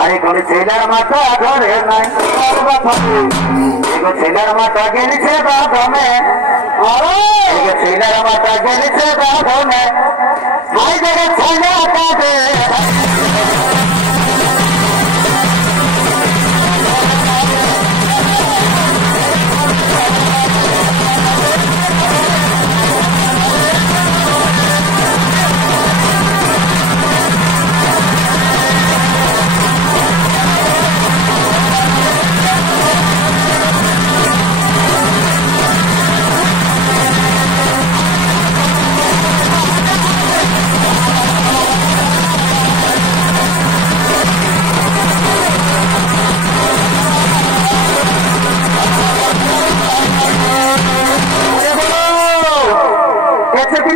আরে কোন ছেলের মাথা ধরে নাই ছেলের মাথা গেছে বাঁধনে ছেলের মাথা গেছে বাঁধনে হাই দেখে ছেলে কাঁদে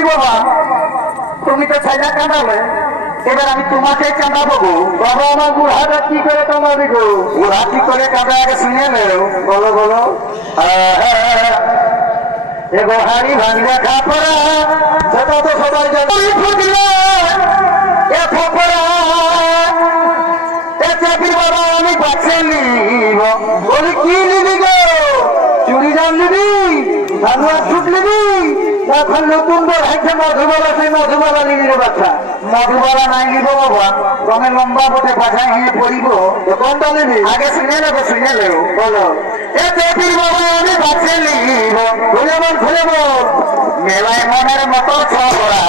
বাবা তুমি তো ছাইনা কাঁদালে এবার আমি তোমাকে কাঁদাবো গো বাবা আমার বুড়াটা কি করে কাঁদাবি গো বুড়া কি করে কাঁদা আগে শুনে নেও বলো বলো এগো হাড়ি ভাঙলে খাপড়া সেটা তো সবাই জানে ফুটলে এ ফাপড়া এ চাপির বাবা আমি বাঁচে নিব বলি কি নিবি গো চুরি জান নিবি ভালোয়া ছুট নিবি এখন নতুন বল হাইছে মধুবালা সেই মধুবালা নিবি বাচ্চা মধুবালা নাই নিব বাবা তুমি লম্বা বটে পাঠাই হয়ে পড়িব কোনটা নিবি আগে শুনে নেবো বলো এ চাপির বাবা আমি বাঁচে নিব খুলে বল মেলায় মনের মতো ছড়া